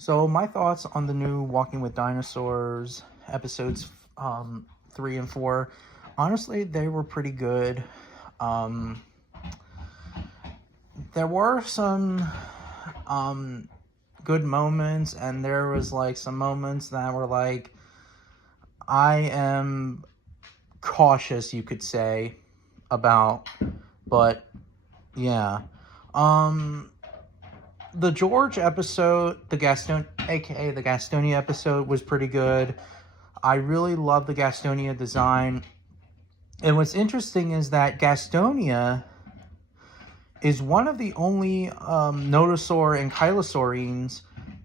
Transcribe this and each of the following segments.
So my thoughts on the new Walking with Dinosaurs episodes 3 and 4. Honestly, they were pretty good. Um, there were some good moments, and there was like some moments that were like, I am cautious, you could say, about. But yeah. The George episode, aka the Gastonia episode, was pretty good. I really love the Gastonia design. And what's interesting is that Gastonia is one of the only nodosaur and chylosaurines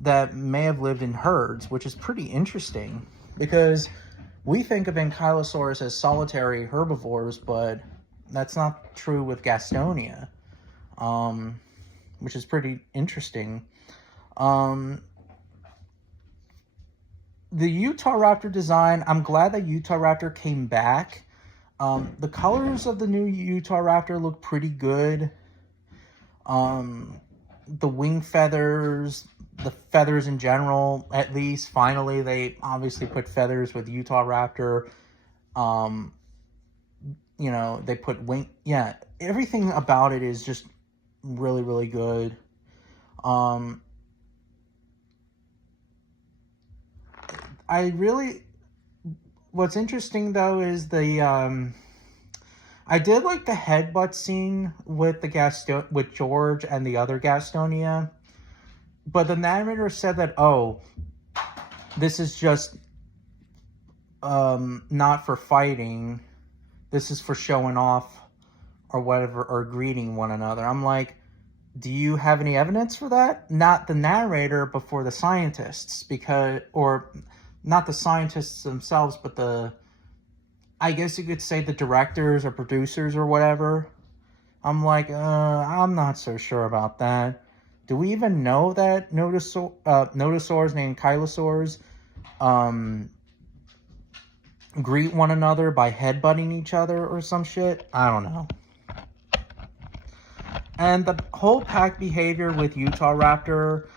that may have lived in herds, which is pretty interesting because we think of ankylosaurs as solitary herbivores, but that's not true with Gastonia. Which is pretty interesting. The Utah Raptor design, I'm glad that Utah Raptor came back. The colors of the new Utah Raptor look pretty good. The wing feathers, the feathers in general, at least, finally, they obviously put feathers with Utah Raptor. They put wing, yeah, everything about it is just really, really good. What's interesting though is I did like the headbutt scene with with George and the other Gastonia, but the narrator said that, oh, this is just not for fighting, this is for showing off or whatever, or greeting one another. I'm like, do you have any evidence for that? Not the narrator, but for the scientists, or not the scientists themselves, but I guess you could say the directors or producers or whatever. I'm like, I'm not so sure about that. Do we even know that nodosaurs and ankylosaurs greet one another by headbutting each other or some shit? I don't know. And the whole pack behavior with Utah Raptor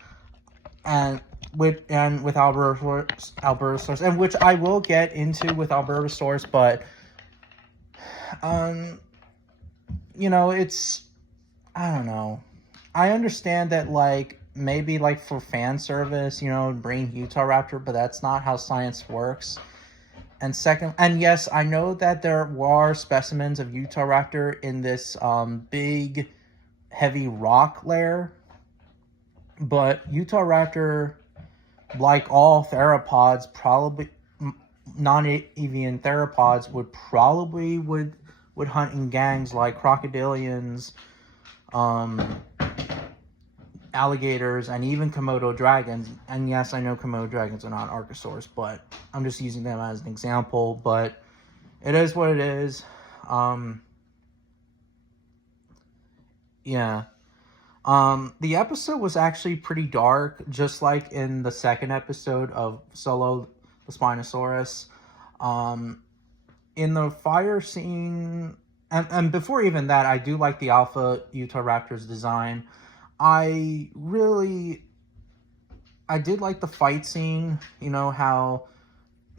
and with Albertosaurus, and which I will get into with Albertosaurus, but it's, I don't know. I understand that, like, maybe like for fan service, bring Utah Raptor, but that's not how science works. And second, and yes, I know that there are specimens of Utah Raptor in this big heavy rock layer, but Utah Raptor, like all theropods, probably non-avian theropods, would hunt in gangs like crocodilians, alligators, and even Komodo dragons. And yes, I know Komodo dragons are not archosaurs, but I'm just using them as an example. But it is what it is. Yeah. The episode was actually pretty dark, just like in the second episode of Solo the Spinosaurus. In the fire scene, and before even that, I do like the Alpha Utah Raptor's design. I did like the fight scene, how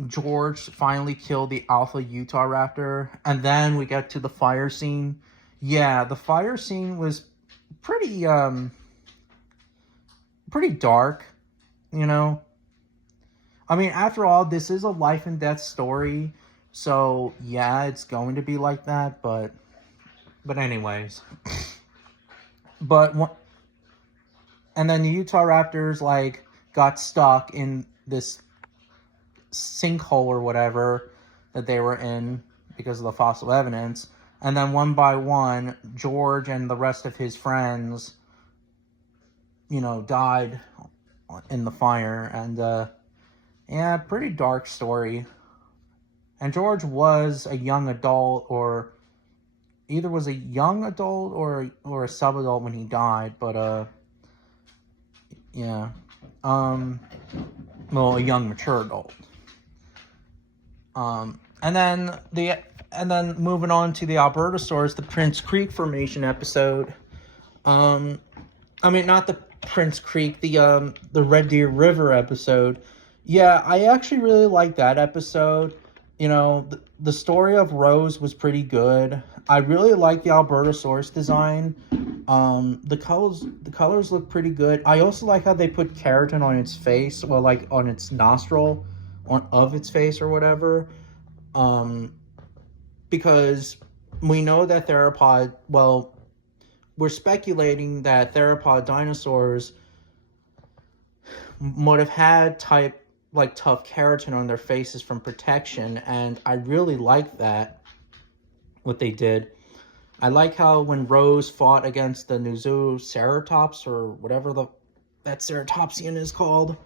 George finally killed the Alpha Utah Raptor, and then we get to the fire scene. Yeah, the fire scene was pretty dark, I mean, after all, this is a life and death story, so yeah, it's going to be like that, but anyways. And then the Utah Raptors, like, got stuck in this sinkhole or whatever that they were in because of the fossil evidence. And then one by one, George and the rest of his friends, died in the fire. And, yeah, pretty dark story. And George was a young adult, or either was a young adult or a sub-adult when he died. But, yeah. Well, a young, mature adult. And then moving on to the Albertosaurus, the Prince Creek Formation episode. I mean, not the Prince Creek, the Red Deer River episode. Yeah, I actually really liked that episode. You know, the story of Rose was pretty good. I really like the Albertosaurus design. The colors look pretty good. I also like how they put keratin on its face, well, like on its nostril, on of its face or whatever. Um, because we know that theropod. Well, we're speculating that theropod dinosaurs would have had tough keratin on their faces from protection, and I really like that, what they did. I like how when Rose fought against the Ceratops, or whatever that Ceratopsian is called,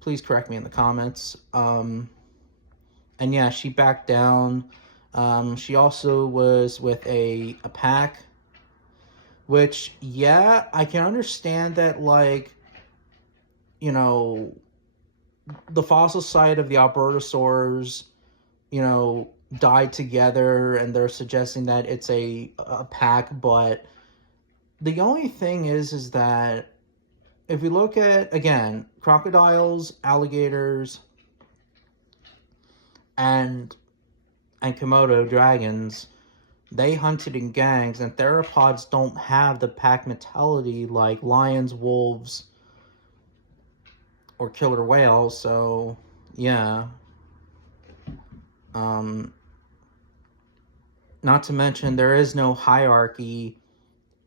please correct me in the comments, and yeah, she backed down. She also was with a pack, which, yeah, I can understand that, like, you know, the fossil site of the Albertosaurs, you know, died together, and they're suggesting that it's a pack, but the only thing is that if we look at, again, crocodiles, alligators, and Komodo dragons, they hunted in gangs, and theropods don't have the pack mentality like lions, wolves, or killer whales, so yeah. Not to mention, there is no hierarchy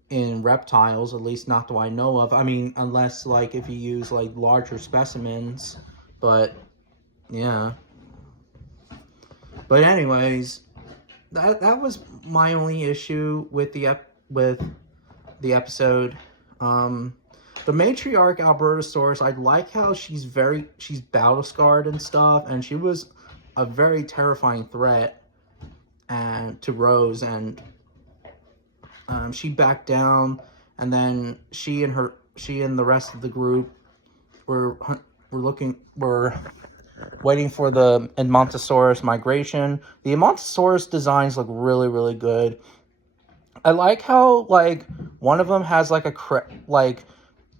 in reptiles, at least not that I know of. I mean, unless, like, if you use, like, larger specimens, but, yeah. But anyways, that was my only issue with the episode. The matriarch Albertosaurus, I like how she's battle scarred and stuff, and she was a very terrifying threat to Rose, and she backed down, and then she and the rest of the group were waiting for the Edmontosaurus migration. The Edmontosaurus designs look really, really good. I like how, like, one of them has, like,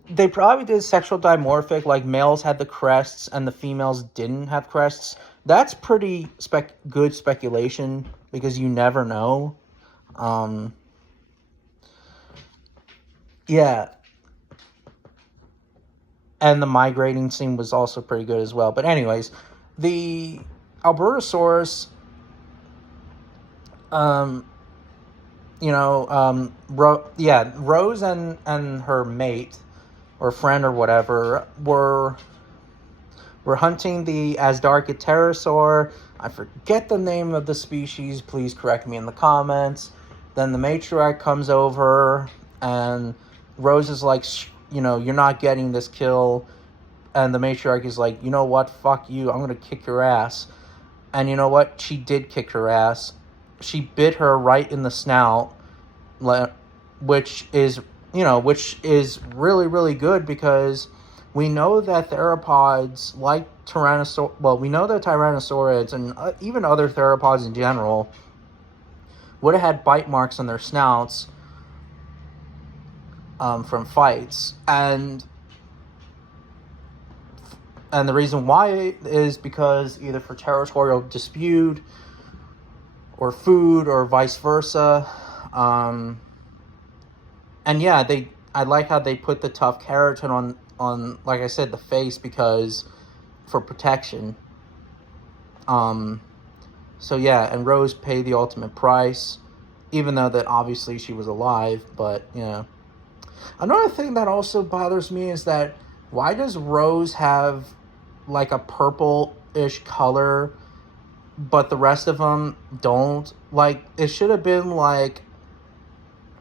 they probably did sexual dimorphic, like, males had the crests and the females didn't have crests. That's pretty good speculation, because you never know. Yeah. And the migrating scene was also pretty good as well. But anyways, the Albertosaurus, Rose and her mate, or friend or whatever, were hunting the Asdarkid. I forget the name of the species. Please correct me in the comments. Then the matriarch comes over, and Rose is like, you're not getting this kill. And the matriarch is like, you know what? Fuck you. I'm going to kick your ass. And you know what? She did kick her ass. She bit her right in the snout, which is really, really good, because we know that theropods, like we know that tyrannosaurids and even other theropods in general would have had bite marks on their snouts from fights, and the reason why is because either for territorial dispute or food or vice versa. And yeah, I like how they put the tough keratin on, like I said, the face, because for protection. So yeah, and Rose paid the ultimate price, even though that obviously she was alive, but yeah. Another thing that also bothers me is that, why does Rose have like a purple-ish color, but the rest of them don't? Like, it should have been like,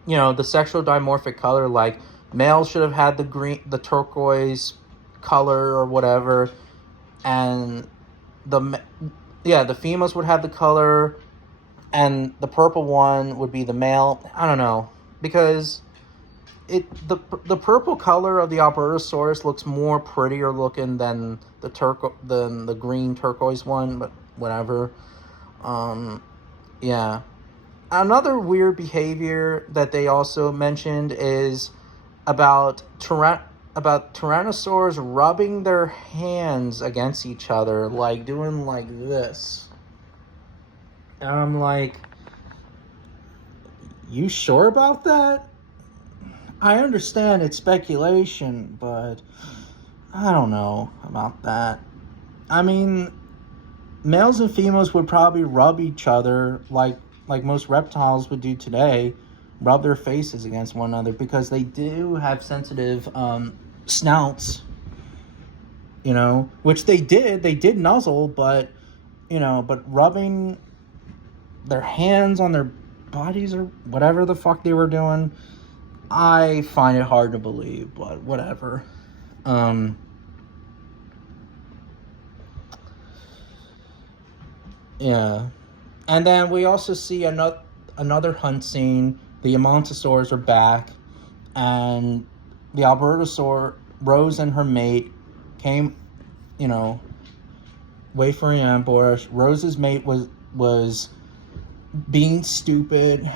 the sexual dimorphic color. Like, males should have had the turquoise color or whatever, and the females would have the color, and the purple one would be the male. I don't know, because the purple color of the Albertosaurus looks more prettier looking than the green turquoise one, but whatever. Yeah. Another weird behavior that they also mentioned is about tyrannosaurs rubbing their hands against each other, like doing like this. And I'm like, you sure about that? I understand it's speculation, but I don't know about that. I mean, males and females would probably rub each other like most reptiles would do today, rub their faces against one another, because they do have sensitive snouts, which they did nuzzle, but rubbing their hands on their bodies or whatever the fuck they were doing, I find it hard to believe, but whatever. Yeah. And then we also see another hunt scene. The Amontosaurs are back, and the Albertosaur, Rose and her mate, came, wait for an ambush. Rose's mate was being stupid,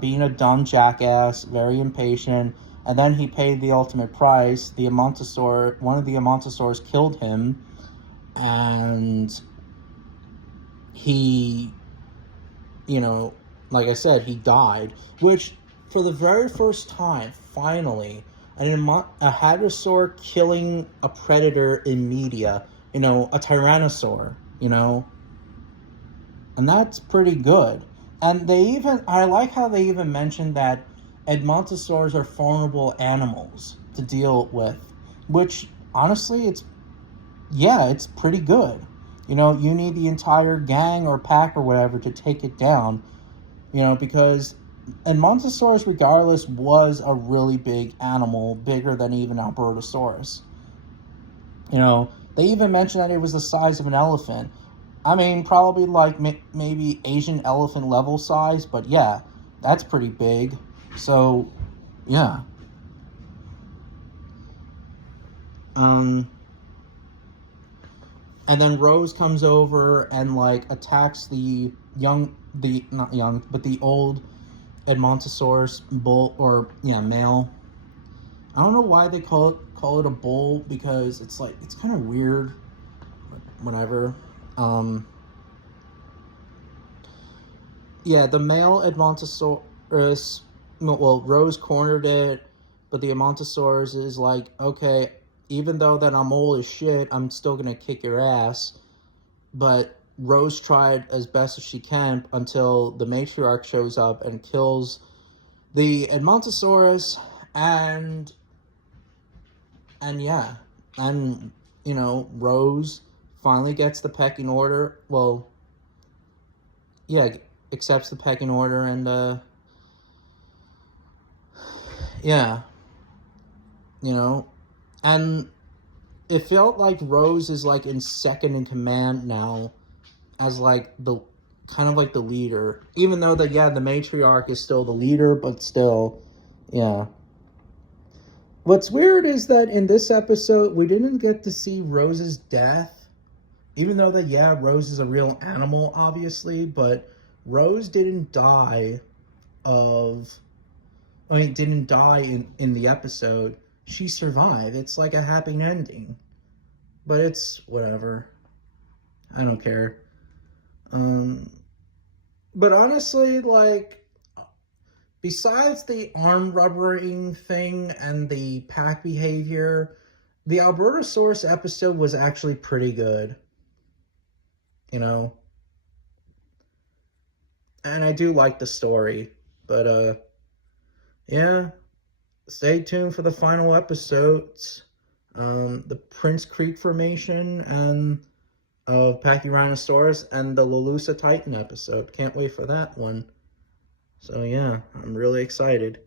being a dumb jackass, very impatient, and then he paid the ultimate price. One of the Amontosaurs killed him, and he, like I said, he died, which, for the very first time, finally, a hadrosaur killing a predator in media, a tyrannosaur, and that's pretty good. And I like how they even mentioned that Edmontosaurs are formidable animals to deal with, which, honestly, it's pretty good. You need the entire gang or pack or whatever to take it down, because Edmontosaurus, regardless, was a really big animal, bigger than even Albertosaurus. They even mentioned that it was the size of an elephant. I mean, probably like maybe Asian elephant level size, but yeah, that's pretty big. So, yeah. And then Rose comes over and attacks the old Edmontosaurus bull, or male. I don't know why they call it a bull, because it's kind of weird. Whatever. The male Edmontosaurus, Rose cornered it, but the Edmontosaurus is like, okay, even though that I'm old as shit, I'm still gonna kick your ass. But Rose tried as best as she can until the matriarch shows up and kills the Edmontosaurus, and Rose finally gets the pecking order. Well, yeah, accepts the pecking order, and and it felt like Rose is in second in command now, as the leader, even though the matriarch is still the leader, but still, yeah. What's weird is that in this episode we didn't get to see Rose's death, even though that Rose is a real animal, obviously, but Rose didn't die didn't die in the episode. She survived. It's like a happy ending. But it's whatever. I don't care. But honestly, besides the arm rubbering thing and the pack behavior, the Albertosaurus episode was actually pretty good. And I do like the story. But, stay tuned for the final episodes. The Prince Creek Formation and of Pachyrhinosaurus and the Lalusa Titan episode. Can't wait for that one. So yeah, I'm really excited.